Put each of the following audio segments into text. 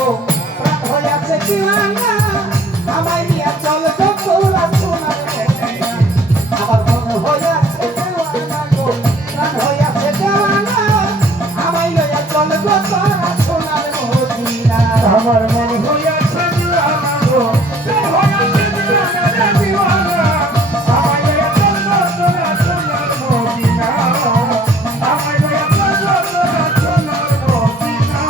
গো প্রাণ হইয়াছে দিওয়ানা আমায় নিয়ে চল গো তোরা সোনার মদিনা আমার মন হইয়াছে দিওয়ানা গো প্রাণ হইয়াছে দিওয়ানা আমায় নিয়ে চল গো তোরা সোনার মদিনা আমার মন হইয়াছে দিওয়ানা গো প্রাণ হইয়াছে দিওয়ানা আমায় লইয়া চল গো তোরা সোনার মদিনা আমায় লইয়া চল গো তোরা সোনার মদিনা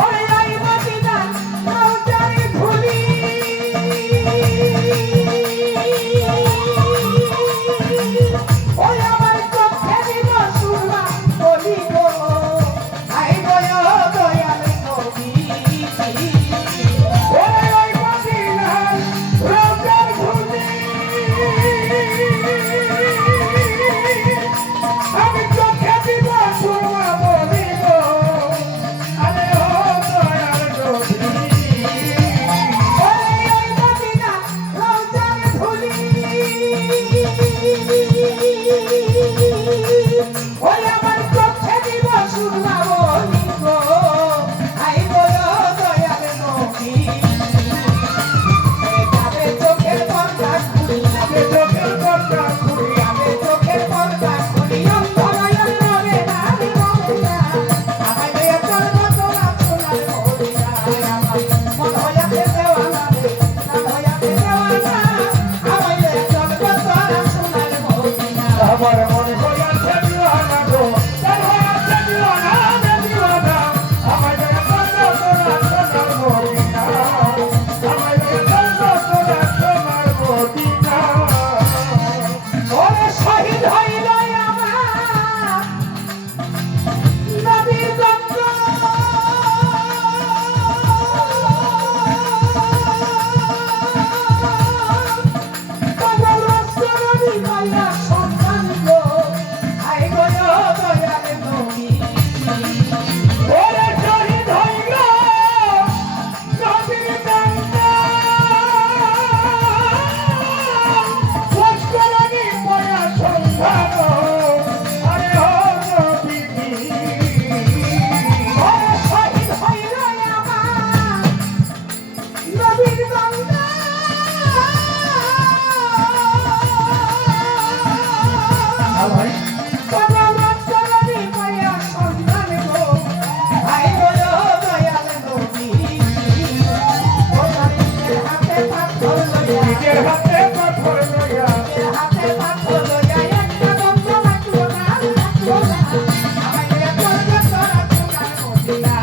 ওরে আই মদিনা রওজারে ধুলি ওই আমার চোখে দিব সুরমা বলি গো আই গয় দয়াল নবী ওরে ওই মদিনা রওজার ধুলি আমি চোখে দিব সুরমা বলি গো আরে ও দয়াল নবী ওরে আই মদিনা রওজারে ধুলি ওই আমার চোখে দিব সুরমা বলি গো আই গয় দয়াল নবী যাবে চোখের পর্দা খুলি যাবে চোখের পর্দা খুলি যাবে চোখের পর্দা খুলি অন্তরায়ের নরে নারী মদিনা আমায় লইয়া চলবো তোরা সোনার মদিনা আমার মন হইয়াছে দেওয়ানা রে প্রাণ হইয়াছে দেওয়ানা আমায় লইয়া চলবো তোরা সোনার মদিনা আমার মন হইয়াছে দিওয়ানা গো প্রাণ হইয়াছে দিওয়ানা রে দিওয়ানা আমায় লইয়া চল গো তোরা সোনার মদিনা আমায় লইয়া চল গো তোরা সোনার মদিনা ওরে শহীদ হইল আমার নবীর গন্ধ কবর সরণি মায়া সন্তান গো আই গো দয়াল নবী ওরে শহীদ হইল নবীর বান্দা পুষ্করণী পয়া সন্ধান আরে ও নবী ওরে শহীদ হইল আমার নবীর বান্দা ভাই কবর সরণি মায়া সন্তান গো আই গো দয়াল নবী ও তারিখের হাতে পাথর লইয়া নিজের হাতে পাথর লইয়া হাতে পাথর লইয়া একটা গন্ধ লাগলো না আমায় লইয়া চলবে তোরা সোনার মদিনা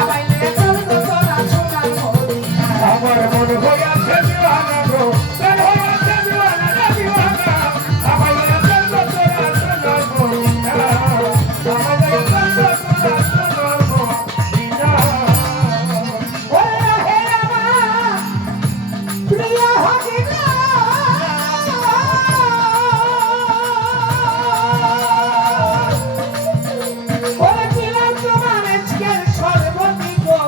আমায় লইয়া চলবে তোরা সোনার মদিনা আমার মন হইয়াছে দিওয়ানা গো প্রাণ হইয়াছে দিওয়ানা রে দিওয়ানা আমায় লইয়া চল গো তোরা সোনার মদিনা আমায় লইয়া চল গো তোরা সোনার মদিনা ওরে হে আমার প্রিয় হদিনা ওরে ছিলাম তোমার আজকের সর্বতি গো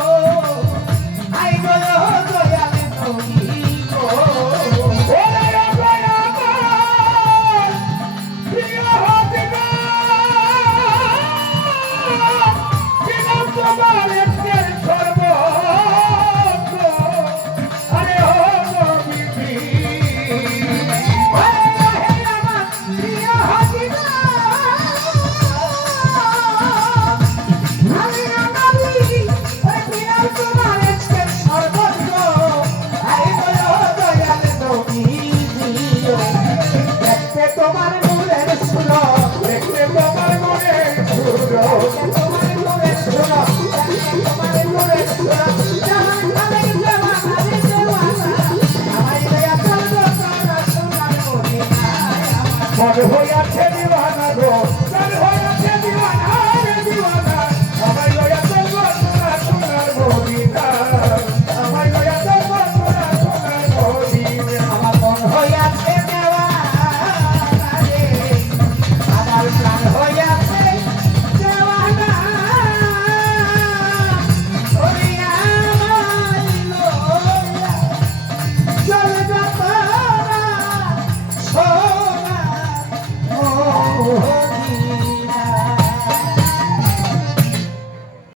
আই গো দয়াল নবী গো ওরে আমার প্রিয় হদিনা ছিলাম তোমার